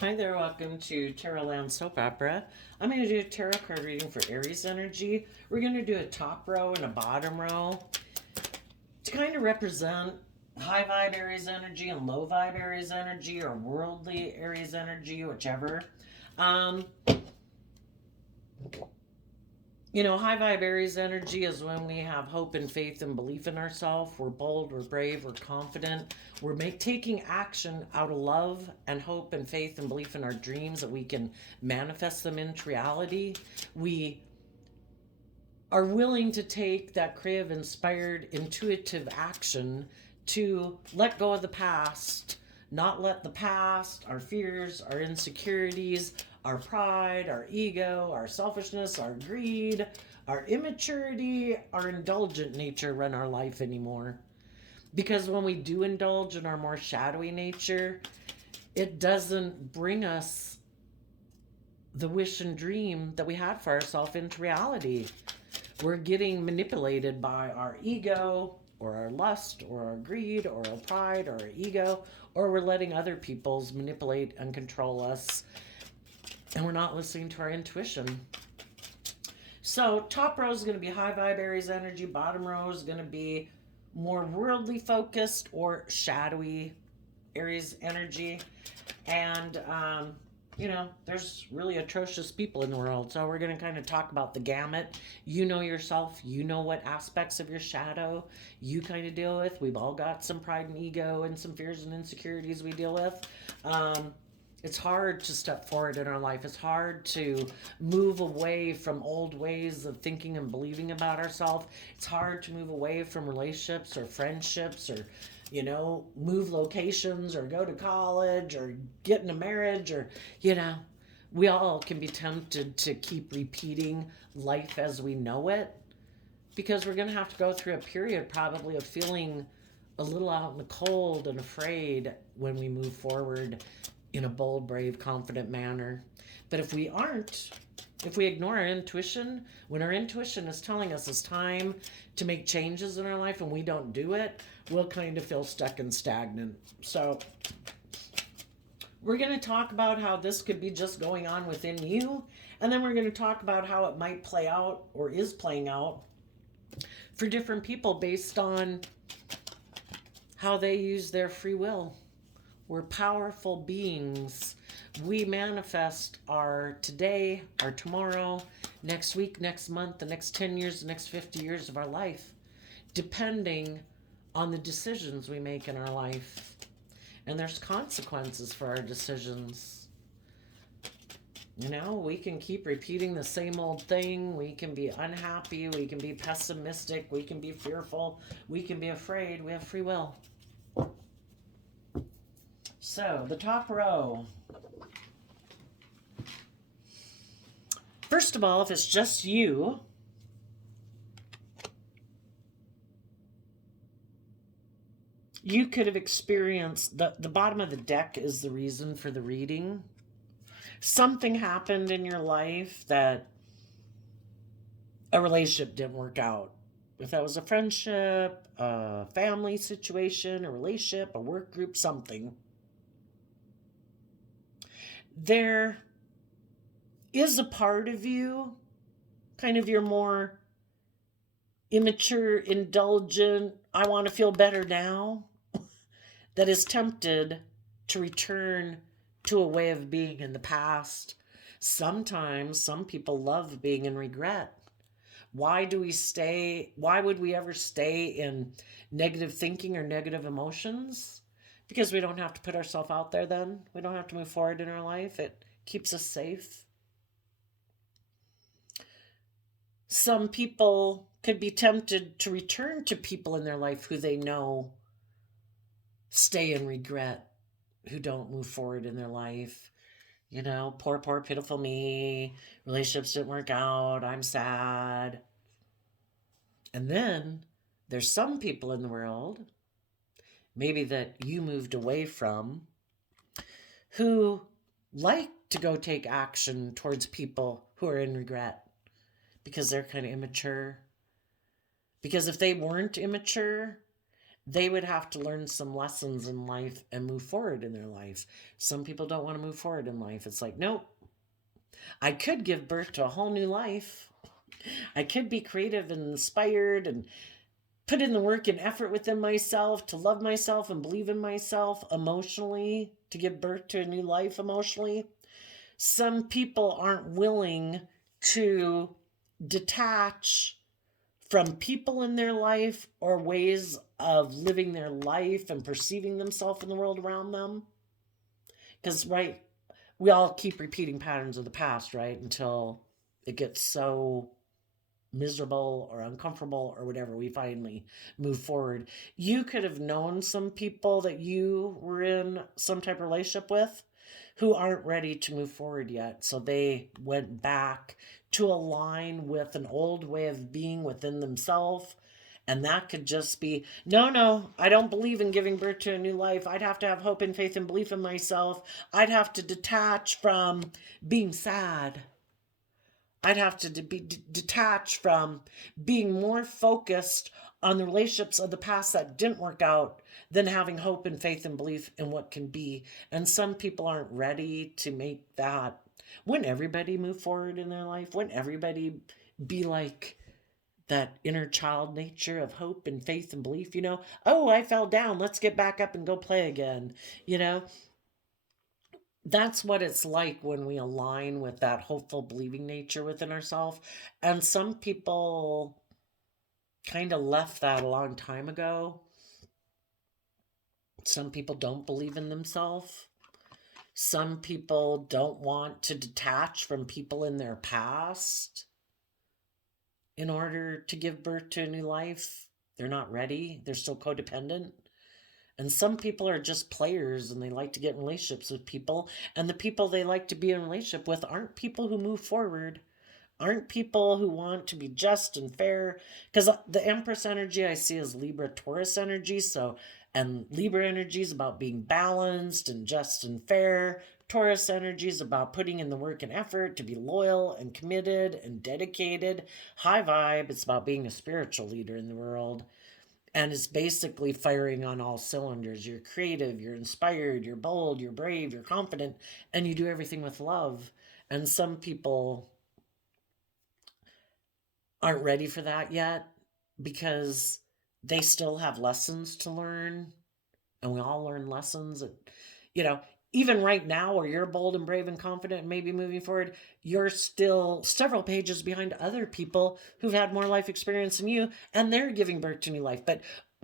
Hi there, welcome to Tarot Land Soap Opera. I'm going to do a tarot card reading for Aries energy. We're going to do a top row and a bottom row to kind of represent high vibe Aries energy and low vibe Aries energy, or worldly Aries energy, whichever. Um, High vibe Aries energy is when we have hope and faith and belief in ourselves. We're bold, we're brave, we're confident. Taking action out of love and hope and faith and belief in our dreams that we can manifest them into reality. We are willing to take that creative, inspired, intuitive action to let go of the past, not let the past, our fears, our insecurities, our pride, our ego, our selfishness, our greed, our immaturity, our indulgent nature run our life anymore. Because when we do indulge in our more shadowy nature, it doesn't bring us the wish and dream that we had for ourselves into reality. We're getting manipulated by our ego, or our lust, or our greed, or our pride, or our ego, or we're letting other people's manipulate and control us, and we're not listening to our intuition. So top row is going to be high vibe Aries energy, bottom row is going to be more worldly focused or shadowy Aries energy. And there's really atrocious people in the world. So we're going to kind of talk about the gamut. You know yourself. You know what aspects of your shadow you kind of deal with. We've all got some pride and ego and some fears and insecurities we deal with. It's hard to step forward in our life. It's hard to move away from old ways of thinking and believing about ourselves. It's hard to move away from relationships or friendships, or move locations, or go to college, or get in a marriage, or, we all can be tempted to keep repeating life as we know it, because we're going to have to go through a period probably of feeling a little out in the cold and afraid when we move forward in a bold, brave, confident manner. But if we ignore our intuition, when our intuition is telling us it's time to make changes in our life and we don't do it, we'll kind of feel stuck and stagnant. So we're going to talk about how this could be just going on within you, and then we're going to talk about how it might play out or is playing out for different people based on how they use their free will. We're powerful beings. We manifest our today, our tomorrow, next week, next month, the next 10 years, the next 50 years of our life, depending on the decisions we make in our life. And there's consequences for our decisions. We can keep repeating the same old thing. We can be unhappy. We can be pessimistic. We can be fearful. We can be afraid. We have free will. So, the top row. First of all, if it's just you, you could have experienced the bottom of the deck is the reason for the reading. Something happened in your life that a relationship didn't work out. If that was a friendship, a family situation, a relationship, a work group, something. There is a part of you, kind of your more immature, indulgent, I want to feel better now, that is tempted to return to a way of being in the past. Sometimes some people love being in regret. Why would we ever stay in negative thinking or negative emotions? Because we don't have to put ourselves out there then. We don't have to move forward in our life. It keeps us safe. Some people could be tempted to return to people in their life who they know stay in regret, who don't move forward in their life. Poor, poor, pitiful me. Relationships didn't work out. I'm sad. And then there's some people in the world, maybe that you moved away from, who like to go take action towards people who are in regret because they're kind of immature. Because if they weren't immature they would have to learn some lessons in life and move forward in their life. Some people don't want to move forward in life. It's like, nope, I could give birth to a whole new life. I could be creative and inspired and put in the work and effort within myself to love myself and believe in myself emotionally, to give birth to a new life emotionally. Some people aren't willing to detach from people in their life or ways of living their life and perceiving themselves in the world around them. Because, right, we all keep repeating patterns of the past, right? Until it gets so miserable or uncomfortable or whatever, we finally move forward. You could have known some people that you were in some type of relationship with who aren't ready to move forward yet. So they went back to align with an old way of being within themselves. And that could just be, no, no, I don't believe in giving birth to a new life. I'd have to have hope and faith and belief in myself. I'd have to detach from being sad. I'd have to be detached from being more focused on the relationships of the past that didn't work out than having hope and faith and belief in what can be. And some people aren't ready to make that. Wouldn't everybody move forward in their life? Wouldn't everybody be like that inner child nature of hope and faith and belief? Oh, I fell down. Let's get back up and go play again. You know, that's what it's like when we align with that hopeful believing nature within ourselves. And some people kind of left that a long time ago. Some people don't believe in themselves. Some people don't want to detach from people in their past in order to give birth to a new life. They're not ready. They're still codependent. And some people are just players and they like to get in relationships with people. And the people they like to be in a relationship with aren't people who move forward, aren't people who want to be just and fair. Because the Empress energy I see is Libra Taurus energy. So, and Libra energy is about being balanced and just and fair. Taurus energy is about putting in the work and effort to be loyal and committed and dedicated. High vibe, it's about being a spiritual leader in the world. And it's basically firing on all cylinders. You're creative, you're inspired, you're bold, you're brave, you're confident, and you do everything with love. And some people aren't ready for that yet because they still have lessons to learn. And we all learn lessons. You know, even right now, where you're bold and brave and confident and maybe moving forward, you're still several pages behind other people who've had more life experience than you, and they're giving birth to new life. But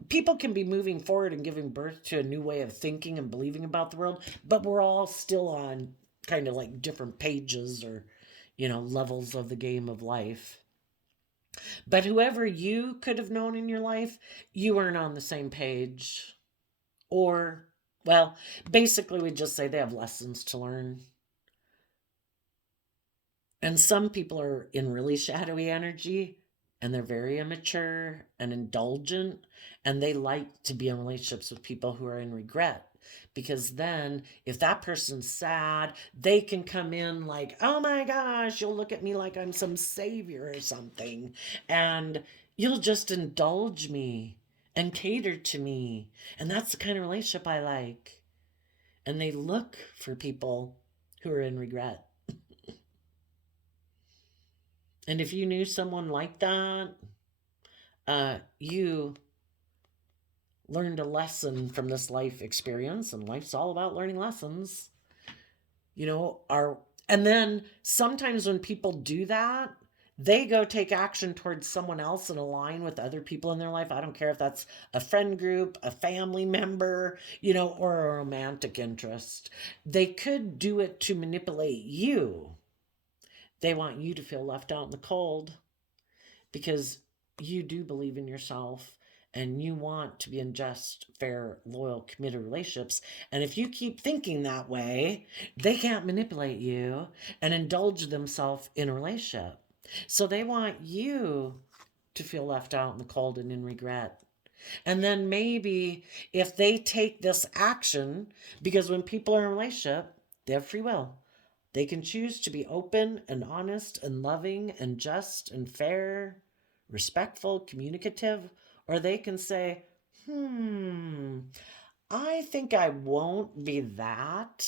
people can be moving forward and giving birth to a new way of thinking and believing about the world, but we're all still on kind of like different pages or, levels of the game of life. But whoever you could have known in your life, you weren't on the same page. Or, well, basically, we just say they have lessons to learn. And some people are in really shadowy energy and they're very immature and indulgent, and they like to be in relationships with people who are in regret. Because then, if that person's sad, they can come in like, oh my gosh, you'll look at me like I'm some savior or something. And you'll just indulge me and cater to me. And that's the kind of relationship I like. And they look for people who are in regret. And if you knew someone like that, you learned a lesson from this life experience, and life's all about learning lessons. Our and then sometimes when people do that, they go take action towards someone else and align with other people in their life. I don't care if that's a friend group, a family member, or a romantic interest. They could do it to manipulate you. They want you to feel left out in the cold because you do believe in yourself and you want to be in just, fair, loyal, committed relationships. And if you keep thinking that way, they can't manipulate you and indulge themselves in a relationship. So they want you to feel left out in the cold and in regret. And then maybe if they take this action, because when people are in a relationship, they have free will. They can choose to be open and honest and loving and just and fair, respectful, communicative, or they can say, I think I won't be that.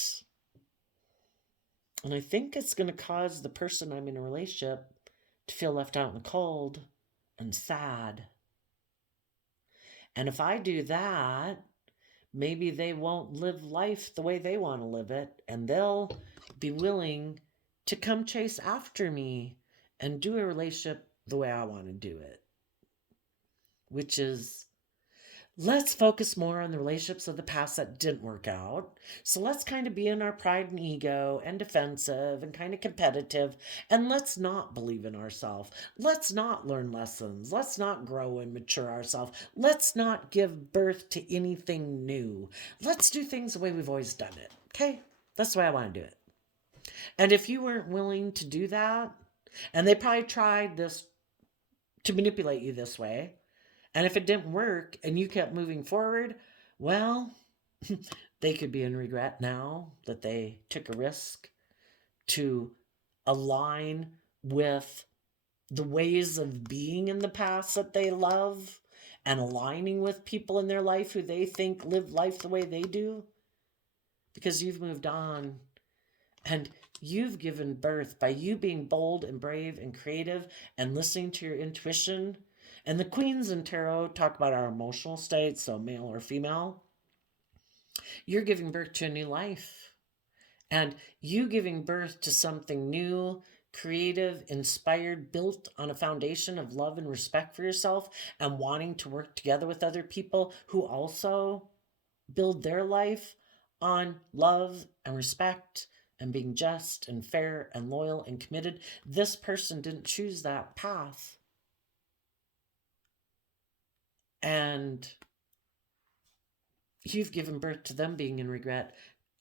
And I think it's going to cause the person I'm in a relationship to feel left out in the cold and sad. And if I do that, maybe they won't live life the way they want to live it, and they'll be willing to come chase after me and do a relationship the way I want to do it, which is, let's focus more on the relationships of the past that didn't work out. So let's kind of be in our pride and ego and defensive and kind of competitive. And let's not believe in ourselves. Let's not learn lessons. Let's not grow and mature ourselves. Let's not give birth to anything new. Let's do things the way we've always done it. Okay? That's the way I want to do it. And if you weren't willing to do that, and they probably tried this to manipulate you this way, and if it didn't work and you kept moving forward, well, they could be in regret now that they took a risk to align with the ways of being in the past that they love and aligning with people in their life who they think live life the way they do, because you've moved on and you've given birth by you being bold and brave and creative and listening to your intuition. And the queens in tarot talk about our emotional states, so male or female. You're giving birth to a new life. And you giving birth to something new, creative, inspired, built on a foundation of love and respect for yourself and wanting to work together with other people who also build their life on love and respect and being just and fair and loyal and committed. This person didn't choose that path. And you've given birth to them being in regret.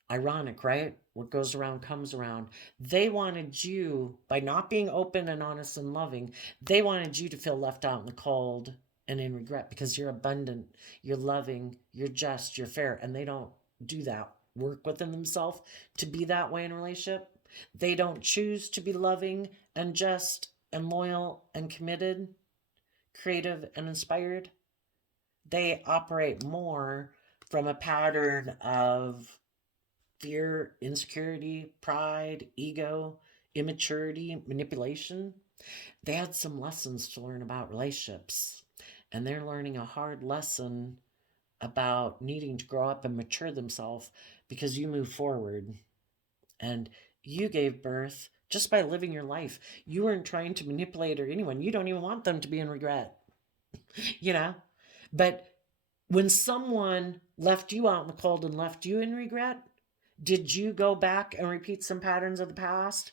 Ironic, right? What goes around comes around. They wanted you, by not being open and honest and loving, they wanted you to feel left out in the cold and in regret because you're abundant, you're loving, you're just, you're fair, and they don't do that work within themselves to be that way in a relationship. They don't choose to be loving and just and loyal and committed, creative and inspired. They operate more from a pattern of fear, insecurity, pride, ego, immaturity, manipulation. They had some lessons to learn about relationships, and they're learning a hard lesson about needing to grow up and mature themselves because you move forward and you gave birth just by living your life. You weren't trying to manipulate or anyone. You don't even want them to be in regret, you know? But when someone left you out in the cold and left you in regret, did you go back and repeat some patterns of the past?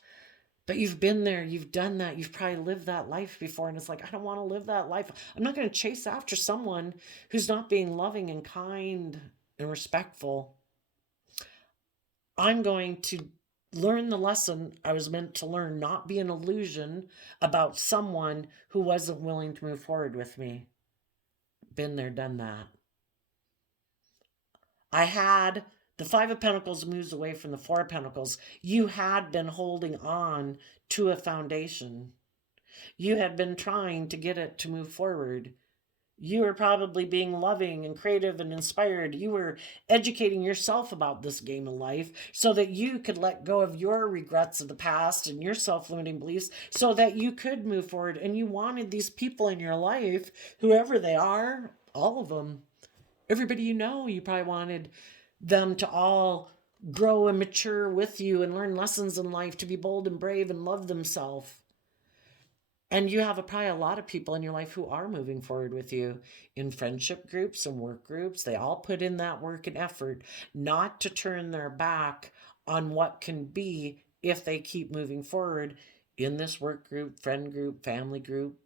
But you've been there, you've done that, you've probably lived that life before, and it's like, I don't want to live that life. I'm not going to chase after someone who's not being loving and kind and respectful. I'm going to learn the lesson I was meant to learn, not be an illusion about someone who wasn't willing to move forward with me. Been there, done that. I had the Five of Pentacles moves away from the Four of Pentacles. You had been holding on to a foundation. You had been trying to get it to move forward. You were probably being loving and creative and inspired. You were educating yourself about this game of life so that you could let go of your regrets of the past and your self-limiting beliefs so that you could move forward. And you wanted these people in your life, whoever they are, all of them, everybody you know, you probably wanted them to all grow and mature with you and learn lessons in life, to be bold and brave and love themselves. And you have probably a lot of people in your life who are moving forward with you in friendship groups and work groups. They all put in that work and effort not to turn their back on what can be if they keep moving forward in this work group, friend group, family group.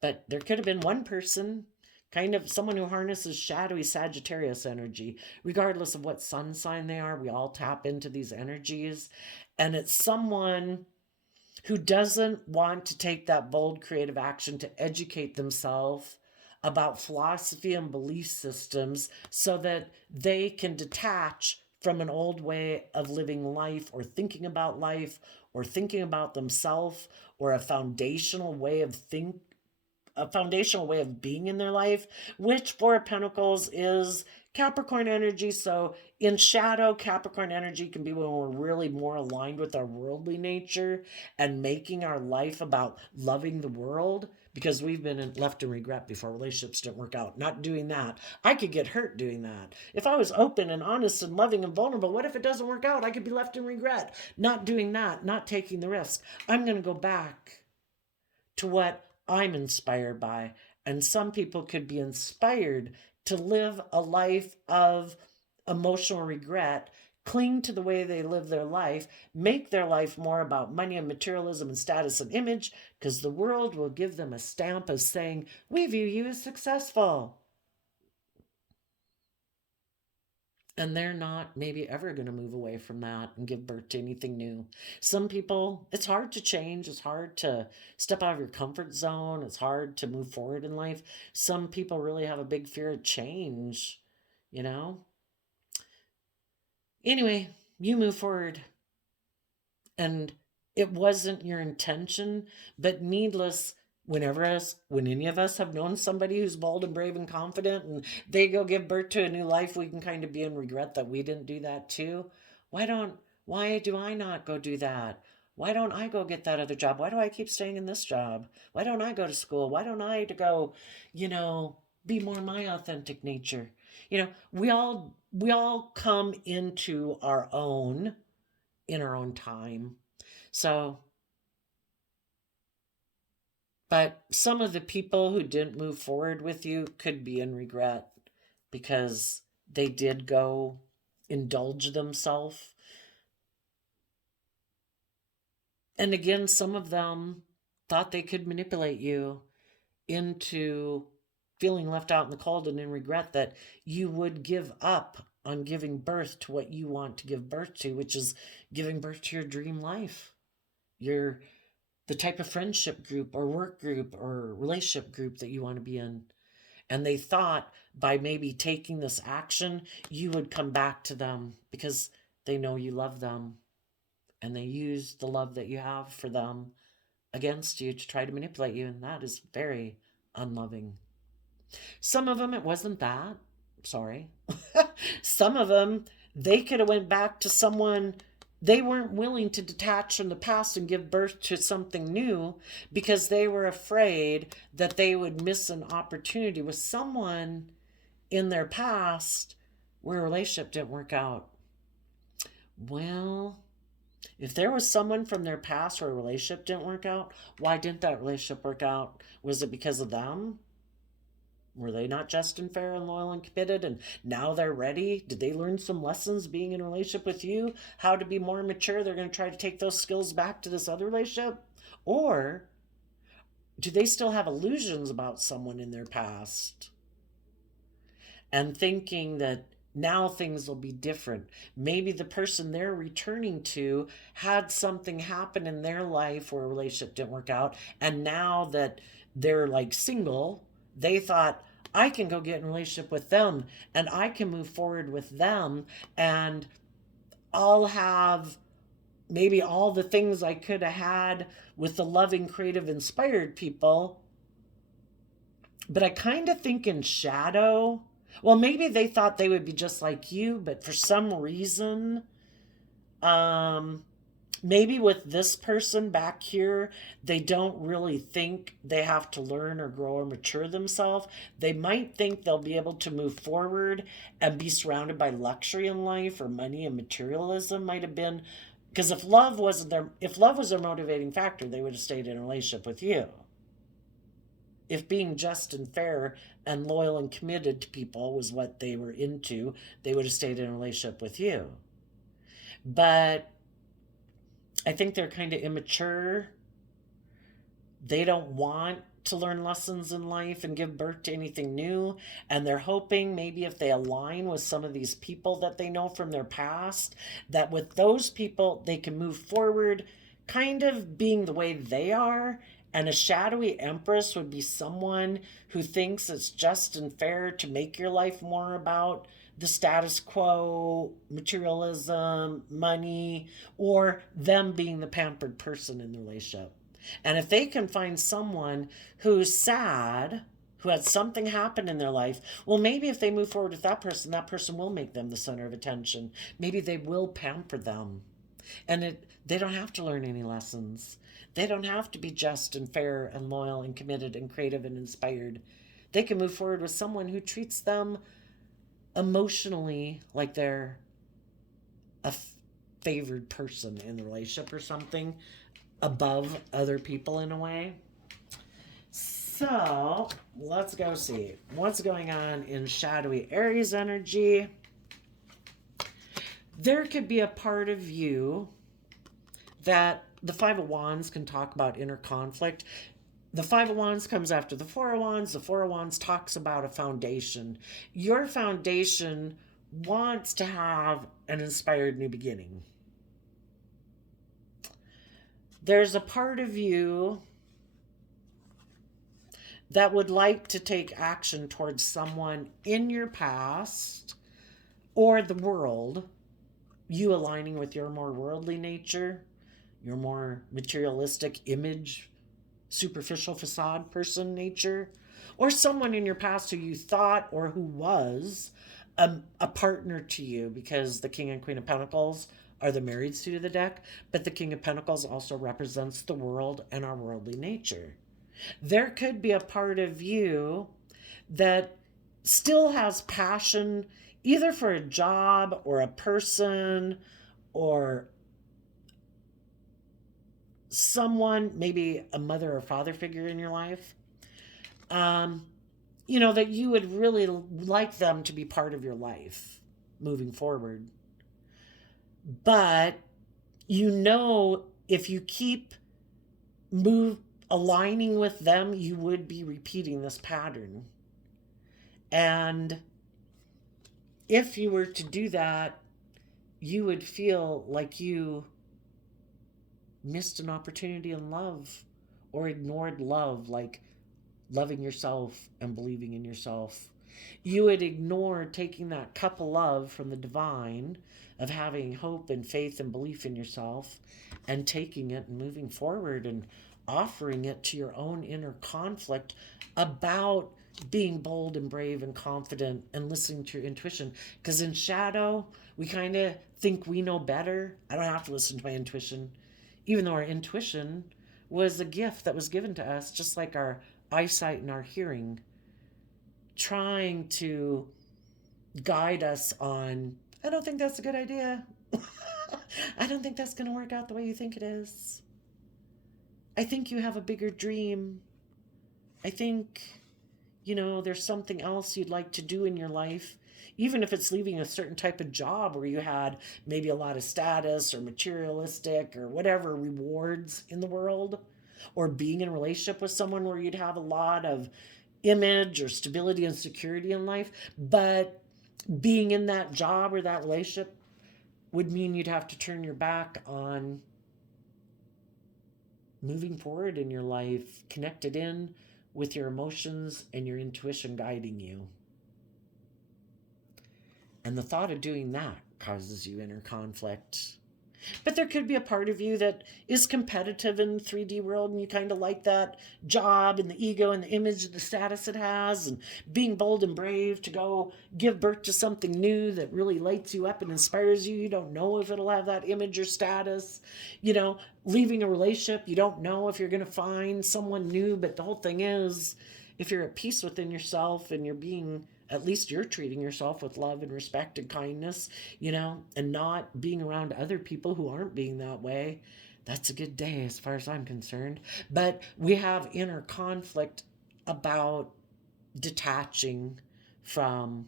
But there could have been one person, kind of someone who harnesses shadowy Sagittarius energy, regardless of what sun sign they are. We all tap into these energies. And it's someone who doesn't want to take that bold creative action to educate themselves about philosophy and belief systems so that they can detach from an old way of living life or thinking about themselves or a foundational way of a foundational way of being in their life, which Four of Pentacles is Capricorn energy. So in shadow, Capricorn energy can be when we're really more aligned with our worldly nature and making our life about loving the world, because we've been left in regret before. Relationships didn't work out. Not doing that. I could get hurt doing that. If I was open and honest and loving and vulnerable, what if it doesn't work out? I could be left in regret. Not doing that, not taking the risk. I'm going to go back to what I'm inspired by. And some people could be inspired to live a life of emotional regret, cling to the way they live their life, make their life more about money and materialism and status and image, because the world will give them a stamp of saying, we view you as successful. And they're not maybe ever going to move away from that and give birth to anything new. Some people, it's hard to change. It's hard to step out of your comfort zone. It's hard to move forward in life. Some people really have a big fear of change, you know? Anyway, you move forward. And it wasn't your intention, but needless, when any of us have known somebody who's bold and brave and confident and they go give birth to a new life, we can kind of be in regret that we didn't do that too. Why do I not go do that? Why don't I go get that other job? Why do I keep staying in this job? Why don't I go to school? Why don't I to go, be more my authentic nature? We all come into our own in our own time. So, but some of the people who didn't move forward with you could be in regret because they did go indulge themselves. And again, some of them thought they could manipulate you into feeling left out in the cold and in regret that you would give up on giving birth to what you want to give birth to, which is giving birth to your dream life, the type of friendship group or work group or relationship group that you want to be in. And they thought by maybe taking this action, you would come back to them because they know you love them. And they use the love that you have for them against you to try to manipulate you. And that is very unloving. Some of them, it wasn't that. Sorry. Some of them, they could have went back to someone. They weren't willing to detach from the past and give birth to something new because they were afraid that they would miss an opportunity with someone in their past where a relationship didn't work out. Well, if there was someone from their past where a relationship didn't work out, why didn't that relationship work out? Was it because of them? Were they not just and fair and loyal and committed and now they're ready? Did they learn some lessons being in a relationship with you? How to be more mature? They're going to try to take those skills back to this other relationship? Or do they still have illusions about someone in their past and thinking that now things will be different? Maybe the person they're returning to had something happen in their life where a relationship didn't work out, and now that they're like single, they thought, I can go get in a relationship with them and I can move forward with them and I'll have maybe all the things I could have had with the loving, creative, inspired people. But I kind of think in shadow, well, maybe they thought they would be just like you, but for some reason, maybe with this person back here, they don't really think they have to learn or grow or mature themselves. They might think they'll be able to move forward and be surrounded by luxury in life, or money and materialism might have been. Because if love was their motivating factor, they would have stayed in a relationship with you. If being just and fair and loyal and committed to people was what they were into, they would have stayed in a relationship with you. But I think they're kind of immature. They don't want to learn lessons in life and give birth to anything new. And they're hoping maybe if they align with some of these people that they know from their past, that with those people, they can move forward kind of being the way they are. And a shadowy empress would be someone who thinks it's just and fair to make your life more about the status quo, materialism, money, or them being the pampered person in the relationship. And if they can find someone who's sad, who had something happen in their life, well, maybe if they move forward with that person will make them the center of attention. Maybe they will pamper them. And they don't have to learn any lessons. They don't have to be just and fair and loyal and committed and creative and inspired. They can move forward with someone who treats them emotionally like they're a favored person in the relationship or something, above other people in a way. So let's go see what's going on in shadowy Aries energy. There could be a part of you that the Five of Wands can talk about inner conflict. The Five of Wands comes after the Four of Wands. The Four of Wands talks about a foundation. Your foundation wants to have an inspired new beginning. There's a part of you that would like to take action towards someone in your past or the world, you aligning with your more worldly nature, your more materialistic image, superficial facade person nature, or someone in your past who you thought or who was a partner to you, because the King and Queen of Pentacles are the married suit of the deck, but the King of Pentacles also represents the world and our worldly nature. There could be a part of you that still has passion either for a job or a person or someone, maybe a mother or father figure in your life, that you would really like them to be part of your life moving forward. But if you keep aligning with them, you would be repeating this pattern. And if you were to do that, you would feel like you missed an opportunity in love or ignored love, like loving yourself and believing in yourself. You would ignore taking that cup of love from the divine of having hope and faith and belief in yourself and taking it and moving forward and offering it to your own inner conflict about being bold and brave and confident and listening to your intuition. Because in shadow, we kind of think we know better. I don't have to listen to my intuition, even though our intuition was a gift that was given to us, just like our eyesight and our hearing, trying to guide us on, I don't think that's a good idea. I don't think that's going to work out the way you think it is. I think you have a bigger dream. I think, there's something else you'd like to do in your life, even if it's leaving a certain type of job where you had maybe a lot of status or materialistic or whatever rewards in the world, or being in a relationship with someone where you'd have a lot of image or stability and security in life. But being in that job or that relationship would mean you'd have to turn your back on moving forward in your life, connected in with your emotions and your intuition guiding you. And the thought of doing that causes you inner conflict. But there could be a part of you that is competitive in the 3D world, and you kind of like that job and the ego and the image and the status it has, and being bold and brave to go give birth to something new that really lights you up and inspires you. You don't know if it'll have that image or status. Leaving a relationship, you don't know if you're going to find someone new. But the whole thing is, if you're at peace within yourself and at least you're treating yourself with love and respect and kindness, and not being around other people who aren't being that way, that's a good day as far as I'm concerned. But we have inner conflict about detaching from,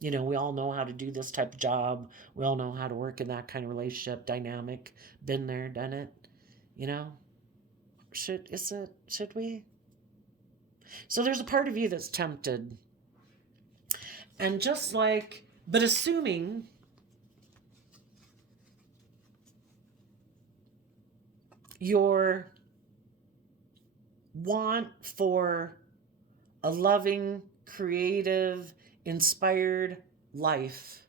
we all know how to do this type of job. We all know how to work in that kind of relationship dynamic. Been there, done it, Should we? So there's a part of you that's tempted. And but assuming your want for a loving, creative, inspired life,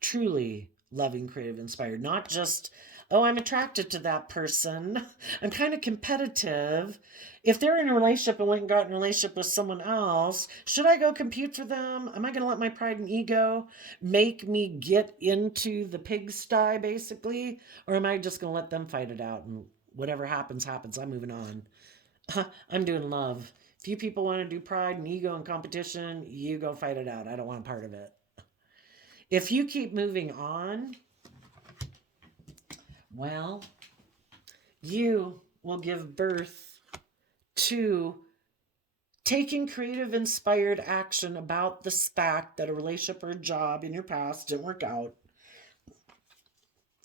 truly loving, creative, inspired, not just Oh, I'm attracted to that person. I'm kind of competitive. If they're in a relationship and went and got in a relationship with someone else, should I go compete for them? Am I going to let my pride and ego make me get into the pigsty, basically? Or am I just going to let them fight it out and whatever happens, happens? I'm moving on. I'm doing love. If you people want to do pride and ego and competition, you go fight it out. I don't want a part of it. If you keep moving on, well, you will give birth to taking creative, inspired action about the fact that a relationship or a job in your past didn't work out.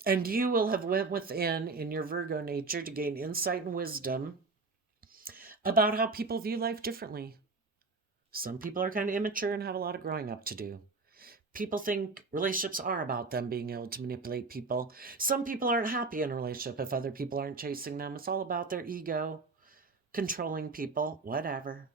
And you will have went within in your Virgo nature to gain insight and wisdom about how people view life differently. Some people are kind of immature and have a lot of growing up to do. People think relationships are about them being able to manipulate people. Some people aren't happy in a relationship if other people aren't chasing them. It's all about their ego, controlling people, whatever.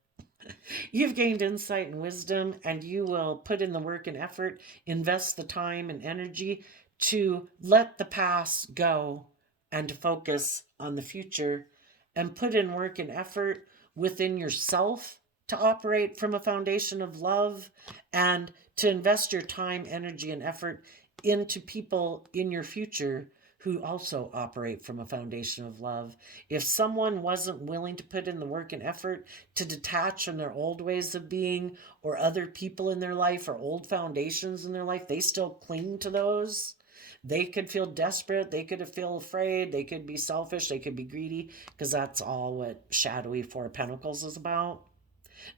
You've gained insight and wisdom, and you will put in the work and effort, invest the time and energy to let the past go and to focus on the future and put in work and effort within yourself to operate from a foundation of love and to invest your time, energy, and effort into people in your future who also operate from a foundation of love. If someone wasn't willing to put in the work and effort to detach from their old ways of being or other people in their life or old foundations in their life, they still cling to those. They could feel desperate, they could feel afraid, they could be selfish, they could be greedy, because that's all what shadowy Four of Pentacles is about.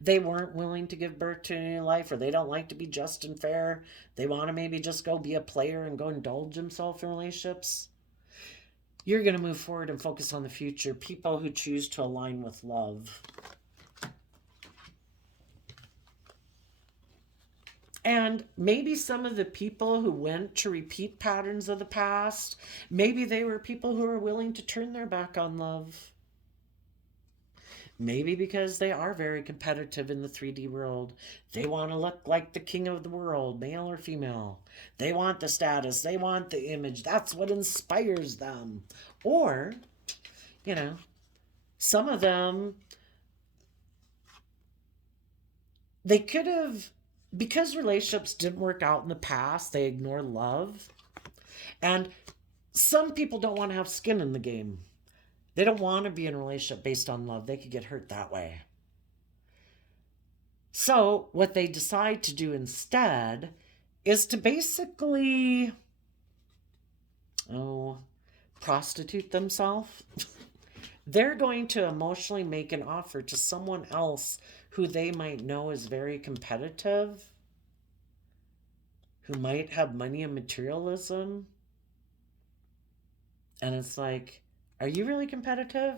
They weren't willing to give birth to a new life, or they don't like to be just and fair. They want to maybe just go be a player and go indulge themselves in relationships. You're going to move forward and focus on the future. People who choose to align with love. And maybe some of the people who went to repeat patterns of the past, maybe they were people who are willing to turn their back on love. Maybe because they are very competitive in the 3D world. They want to look like the king of the world, male or female. They want the status, they want the image. That's what inspires them. Or, you know, some of them, they could have, because relationships didn't work out in the past, they ignore love. And some people don't want to have skin in the game. They don't want to be in a relationship based on love. They could get hurt that way. So, what they decide to do instead is to basically, prostitute themselves. They're going to emotionally make an offer to someone else who they might know is very competitive, who might have money and materialism. And it's like, are you really competitive?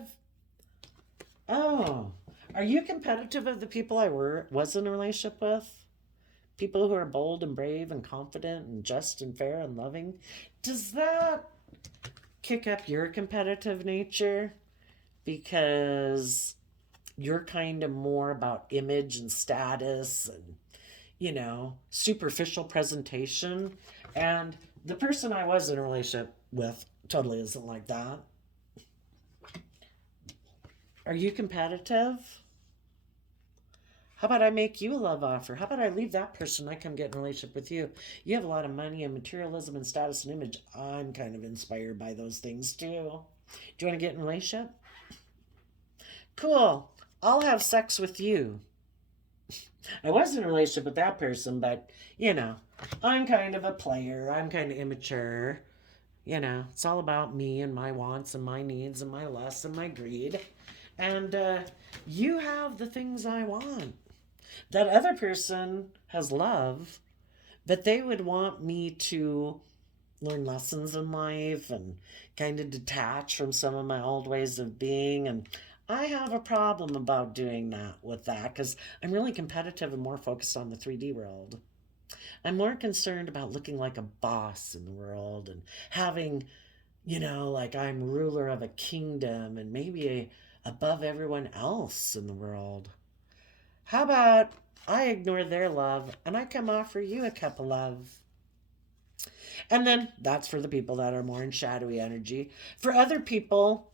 Oh, are you competitive of the people I was in a relationship with? People who are bold and brave and confident and just and fair and loving? Does that kick up your competitive nature? Because you're kind of more about image and status and, superficial presentation. And the person I was in a relationship with totally isn't like that. Are you competitive? How about I make you a love offer? How about I leave that person? I come get in a relationship with you. You have a lot of money and materialism and status and image. I'm kind of inspired by those things too. Do you want to get in a relationship? Cool. I'll have sex with you. I was in a relationship with that person, but, I'm kind of a player. I'm kind of immature. It's all about me and my wants and my needs and my lusts and my greed. And you have the things I want. That other person has love, but they would want me to learn lessons in life and kind of detach from some of my old ways of being. And I have a problem about doing that with that because I'm really competitive and more focused on the 3D world. I'm more concerned about looking like a boss in the world and having, like I'm ruler of a kingdom and maybe above everyone else in the world. How about I ignore their love and I come offer you a cup of love? And then that's for the people that are more in shadowy energy. For other people,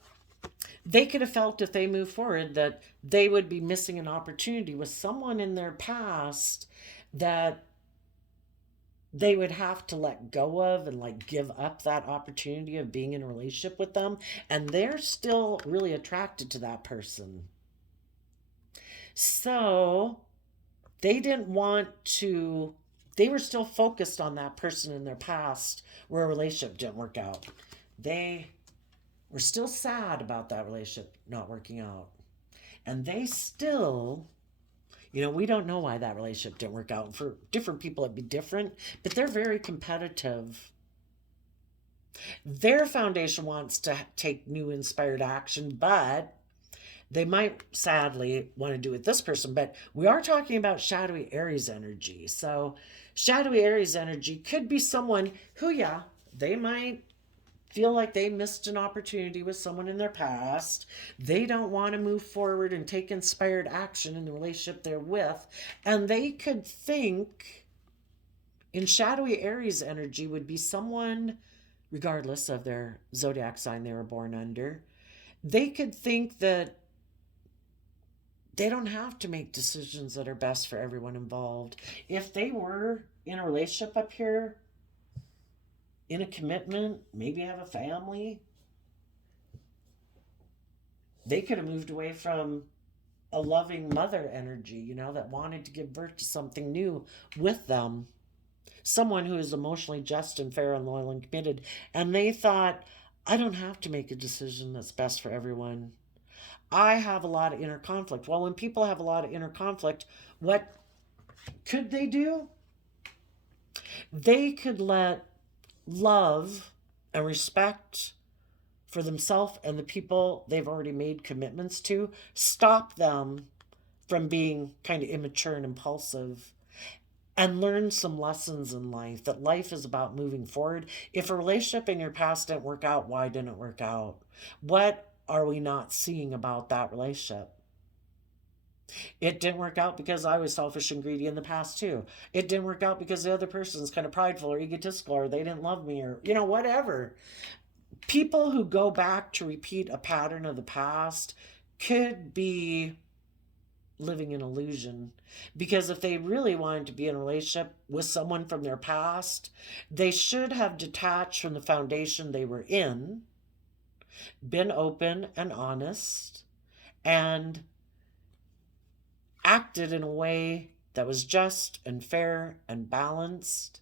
they could have felt if they move forward that they would be missing an opportunity with someone in their past that they would have to let go of and like give up that opportunity of being in a relationship with them. And they're still really attracted to that person. So they didn't want to, they were still focused on that person in their past where a relationship didn't work out. They were still sad about that relationship not working out. And they still, we don't know why that relationship didn't work out. For different people, it'd be different, but they're very competitive. Their foundation wants to take new inspired action, but they might sadly want to do with this person. But we are talking about shadowy Aries energy. So, shadowy Aries energy could be someone who, yeah, they might feel like they missed an opportunity with someone in their past. They don't want to move forward and take inspired action in the relationship they're with. And they could think in shadowy Aries energy would be someone, regardless of their zodiac sign they were born under, they could think that they don't have to make decisions that are best for everyone involved. If they were in a relationship up here, in a commitment, maybe have a family, they could have moved away from a loving mother energy, that wanted to give birth to something new with them. Someone who is emotionally just and fair and loyal and committed. And they thought, I don't have to make a decision that's best for everyone. I have a lot of inner conflict. Well, when people have a lot of inner conflict, what could they do? They could let love and respect for themselves and the people they've already made commitments to stop them from being kind of immature and impulsive, and learn some lessons in life, that life is about moving forward. If a relationship in your past didn't work out, why didn't it work out? What are we not seeing about that relationship? It didn't work out because I was selfish and greedy in the past too. It didn't work out because the other person's kind of prideful or egotistical, or they didn't love me, or whatever. People who go back to repeat a pattern of the past could be living in illusion, because if they really wanted to be in a relationship with someone from their past, they should have detached from the foundation they were in, been open and honest, and acted in a way that was just and fair and balanced,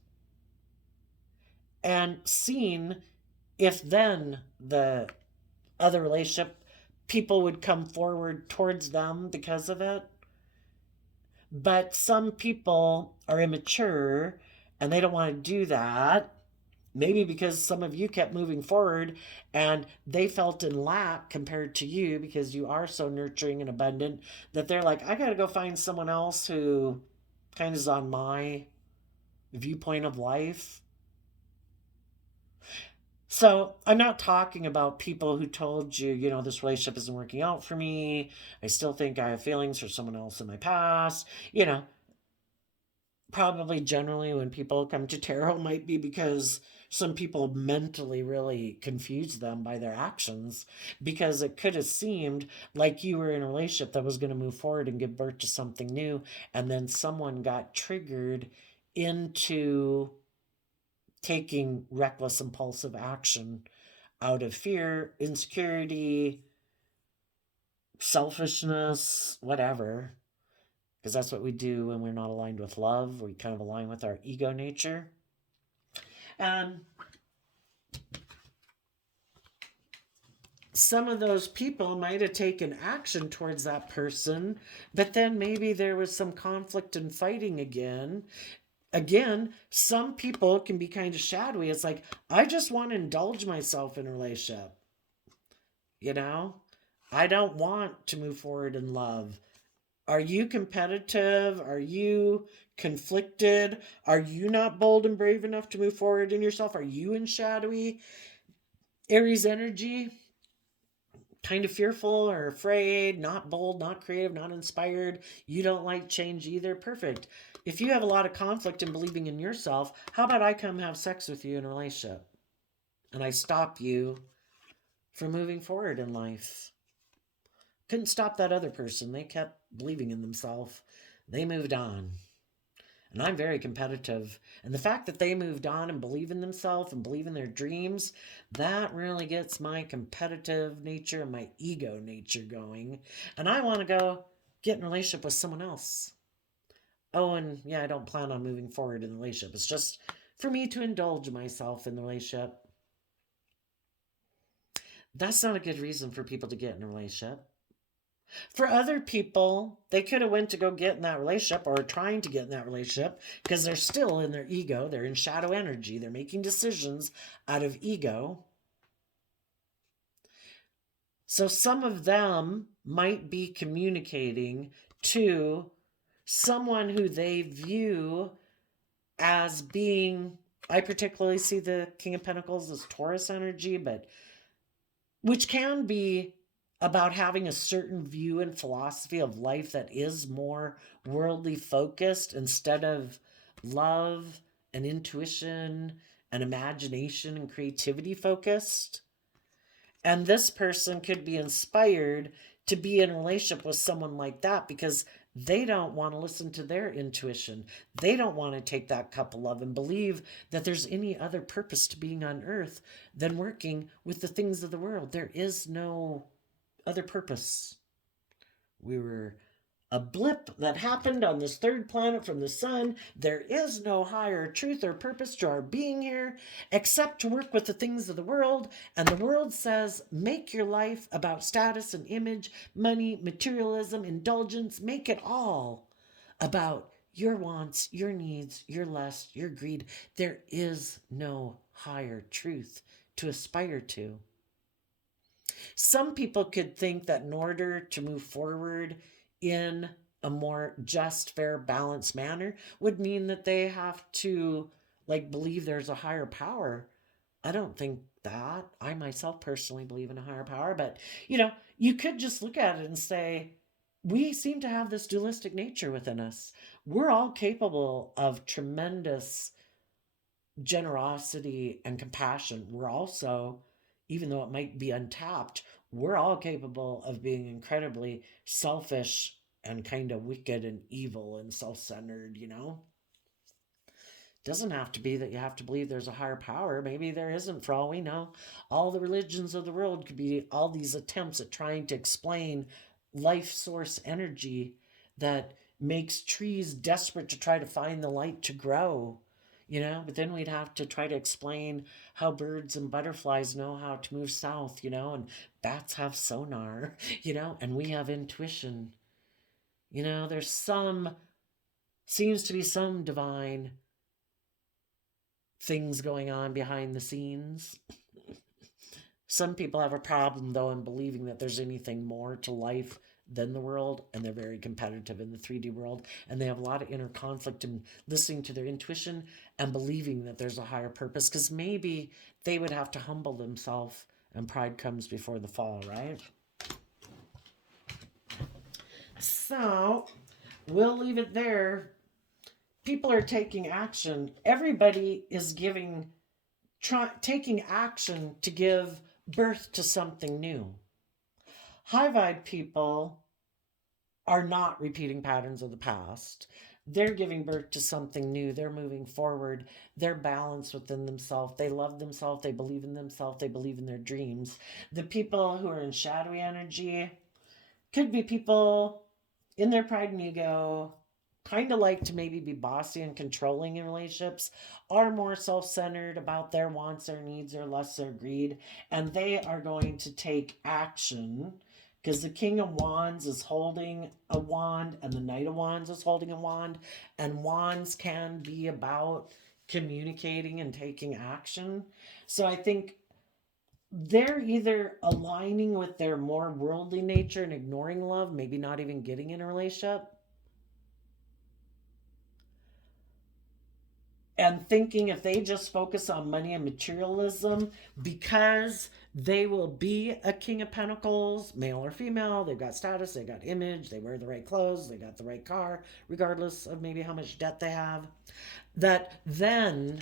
and seen if then the other relationship people would come forward towards them because of it. But some people are immature and they don't want to do that. Maybe because some of you kept moving forward and they felt in lack compared to you because you are so nurturing and abundant, that they're like, I got to go find someone else who kind of is on my viewpoint of life. So I'm not talking about people who told you, this relationship isn't working out for me. I still think I have feelings for someone else in my past. Probably generally when people come to tarot might be because some people mentally really confuse them by their actions, because it could have seemed like you were in a relationship that was going to move forward and give birth to something new, and then someone got triggered into taking reckless impulsive action out of fear, insecurity, selfishness, whatever, because that's what we do when we're not aligned with love. We kind of align with our ego nature. And some of those people might have taken action towards that person, but then maybe there was some conflict and fighting again. Again, some people can be kind of shadowy. It's like, I just want to indulge myself in a relationship. I don't want to move forward in love. Are you competitive? Are you conflicted? Are you not bold and brave enough to move forward in yourself? Are you in shadowy Aries energy? Kind of fearful or afraid, not bold, not creative, not inspired. You don't like change either. Perfect. If you have a lot of conflict in believing in yourself, how about I come have sex with you in a relationship and I stop you from moving forward in life? Couldn't stop that other person. They kept believing in themselves. They moved on. And I'm very competitive. And the fact that they moved on and believe in themselves and believe in their dreams, that really gets my competitive nature and my ego nature going. And I want to go get in a relationship with someone else. Oh, and yeah, I don't plan on moving forward in the relationship. It's just for me to indulge myself in the relationship. That's not a good reason for people to get in a relationship. For other people, they could have went to go get in that relationship or are trying to get in that relationship because they're still in their ego. They're in shadow energy. They're making decisions out of ego. So some of them might be communicating to someone who they view as being, I particularly see the King of Pentacles as Taurus energy, but which can be about having a certain view and philosophy of life that is more worldly focused instead of love and intuition and imagination and creativity focused. And this person could be inspired to be in a relationship with someone like that because they don't want to listen to their intuition. They don't want to take that cup of love and believe that there's any other purpose to being on earth than working with the things of the world. There is no other purpose. We were a blip that happened on this third planet from the sun. There is no higher truth or purpose to our being here except to work with the things of the world. And the world says, make your life about status and image, money, materialism, indulgence. Make it all about your wants, your needs, your lust, your greed. There is no higher truth to aspire to. Some people could think that in order to move forward in a more just, fair, balanced manner would mean that they have to like believe there's a higher power. I don't think that. I myself personally believe in a higher power, but you could just look at it and say, we seem to have this dualistic nature within us. We're all capable of tremendous generosity and compassion. We're also, even though it might be untapped, we're all capable of being incredibly selfish and kind of wicked and evil and self-centered. Doesn't have to be that you have to believe there's a higher power. Maybe there isn't, for all we know. All the religions of the world could be all these attempts at trying to explain life source energy that makes trees desperate to try to find the light to grow. But then we'd have to try to explain how birds and butterflies know how to move south, and bats have sonar, and we have intuition. There's seems to be some divine things going on behind the scenes. Some people have a problem, though, in believing that there's anything more to life than the world, and they're very competitive in the 3D world, and they have a lot of inner conflict in listening to their intuition and believing that there's a higher purpose, because maybe they would have to humble themselves, and pride comes before the fall, right? So, we'll leave it there. People are taking action. Everybody is taking action to give birth to something new. High vibe people are not repeating patterns of the past. They're giving birth to something new. They're moving forward. They're balanced within themselves. They love themselves. They believe in themselves. They believe in their dreams. The people who are in shadowy energy could be people in their pride and ego, kind of like to maybe be bossy and controlling in relationships, are more self-centered about their wants, their needs, their lusts, their greed, and they are going to take action because the King of Wands is holding a wand and the Knight of Wands is holding a wand, and wands can be about communicating and taking action. So I think they're either aligning with their more worldly nature and ignoring love, maybe not even getting in a relationship, and thinking if they just focus on money and materialism, because they will be a king of pentacles, male or female, they've got status, they got image, they wear the right clothes, they got the right car, regardless of maybe how much debt they have, that then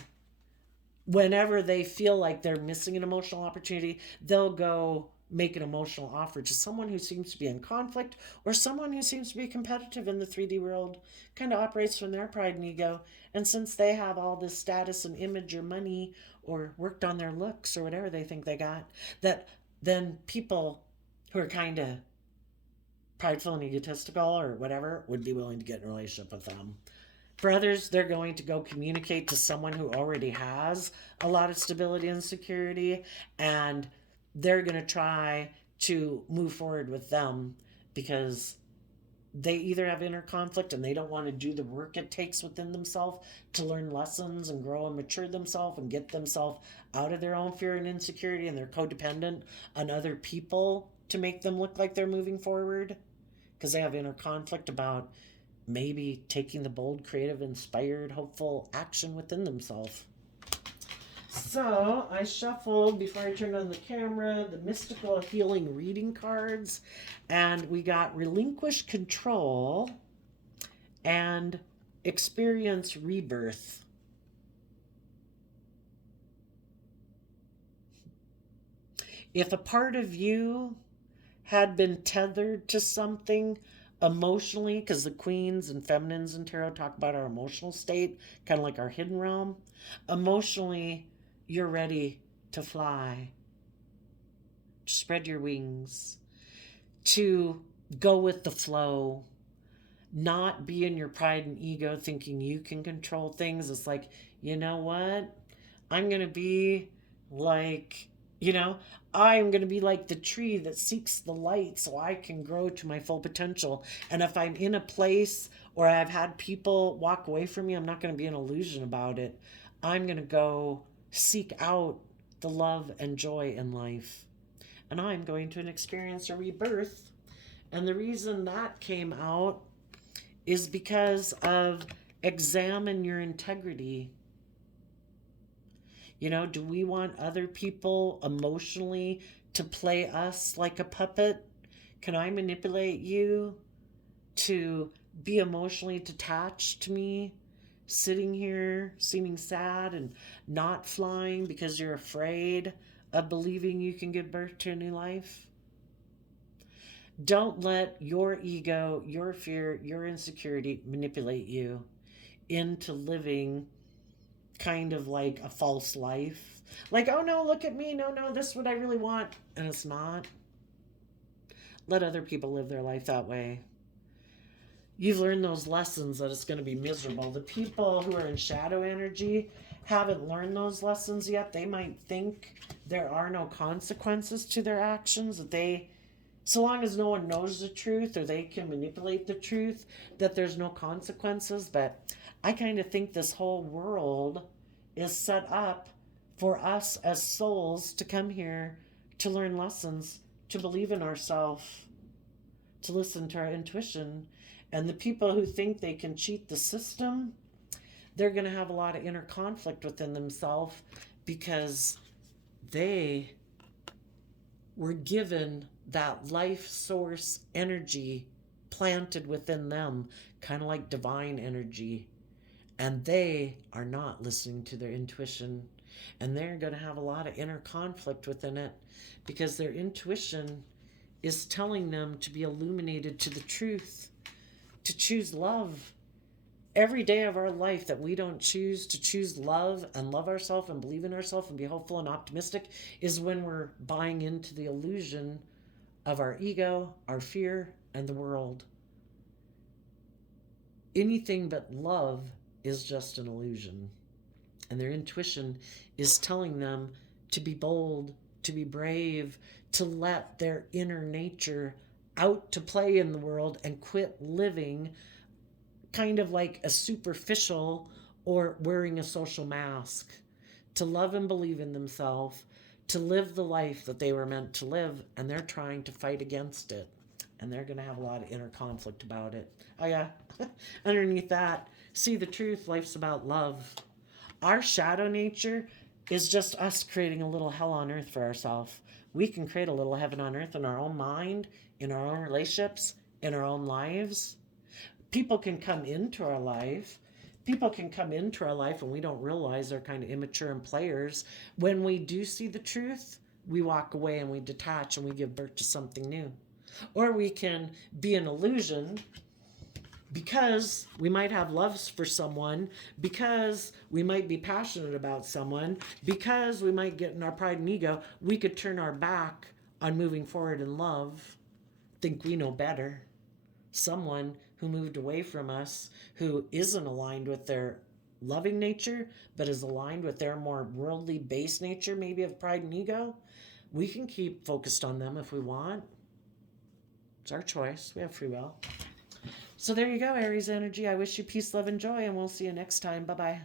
whenever they feel like they're missing an emotional opportunity, they'll go make an emotional offer to someone who seems to be in conflict or someone who seems to be competitive in the 3D world, kind of operates from their pride and ego. And since they have all this status and image or money or worked on their looks or whatever they think they got, that then people who are kind of prideful and egotistical or whatever would be willing to get in a relationship with them. For others, they're going to go communicate to someone who already has a lot of stability and security, and they're going to try to move forward with them because they either have inner conflict and they don't want to do the work it takes within themselves to learn lessons and grow and mature themselves and get themselves out of their own fear and insecurity, and they're codependent on other people to make them look like they're moving forward because they have inner conflict about maybe taking the bold, creative, inspired, hopeful action within themselves. So I shuffled, before I turned on the camera, the mystical healing reading cards, and we got relinquish control and experience rebirth. If a part of you had been tethered to something emotionally, because the queens and feminines in tarot talk about our emotional state, kind of like our hidden realm, emotionally, you're ready to fly, to spread your wings, to go with the flow, not be in your pride and ego thinking you can control things. It's like, you know what? I'm going to be like, I'm going to be like the tree that seeks the light so I can grow to my full potential. And if I'm in a place or I've had people walk away from me, I'm not going to be an illusion about it. I'm going to go seek out the love and joy in life. And I'm going to experience a rebirth. And the reason that came out is because of examine your integrity. Do we want other people emotionally to play us like a puppet? Can I manipulate you to be emotionally detached to me, sitting here seeming sad and not flying because you're afraid of believing you can give birth to a new life? Don't let your ego, your fear, your insecurity manipulate you into living kind of like a false life. Like, oh no, look at me. No, this is what I really want. And it's not. Let other people live their life that way. You've learned those lessons that it's going to be miserable. The people who are in shadow energy haven't learned those lessons yet. They might think there are no consequences to their actions, that they, so long as no one knows the truth or they can manipulate the truth, that there's no consequences. But I kind of think this whole world is set up for us as souls to come here to learn lessons, to believe in ourselves, to listen to our intuition. And the people who think they can cheat the system, they're going to have a lot of inner conflict within themselves because they were given that life source energy planted within them, kind of like divine energy. And they are not listening to their intuition. And they're going to have a lot of inner conflict within it because their intuition is telling them to be illuminated to the truth, to choose love. Every day of our life that we don't choose to choose love and love ourselves and believe in ourselves and be hopeful and optimistic is when we're buying into the illusion of our ego, our fear, and the world. Anything but love is just an illusion. And their intuition is telling them to be bold, to be brave, to let their inner nature out to play in the world and quit living kind of like a superficial or wearing a social mask, to love and believe in themselves, to live the life that they were meant to live, and they're trying to fight against it. And they're going to have a lot of inner conflict about it. Oh yeah, underneath that, see the truth, life's about love. Our shadow nature is just us creating a little hell on earth for ourselves. We can create a little heaven on earth in our own mind, in our own relationships, in our own lives. People can come into our life. People can come into our life and we don't realize they're kind of immature and players. When we do see the truth, we walk away and we detach and we give birth to something new. Or we can be an illusion because we might have loves for someone, because we might be passionate about someone, because we might get in our pride and ego, we could turn our back on moving forward in love, think we know better. Someone who moved away from us, who isn't aligned with their loving nature, but is aligned with their more worldly based nature, maybe of pride and ego, we can keep focused on them if we want. It's our choice. We have free will. So there you go, Aries energy. I wish you peace, love, and joy, and we'll see you next time. Bye-bye.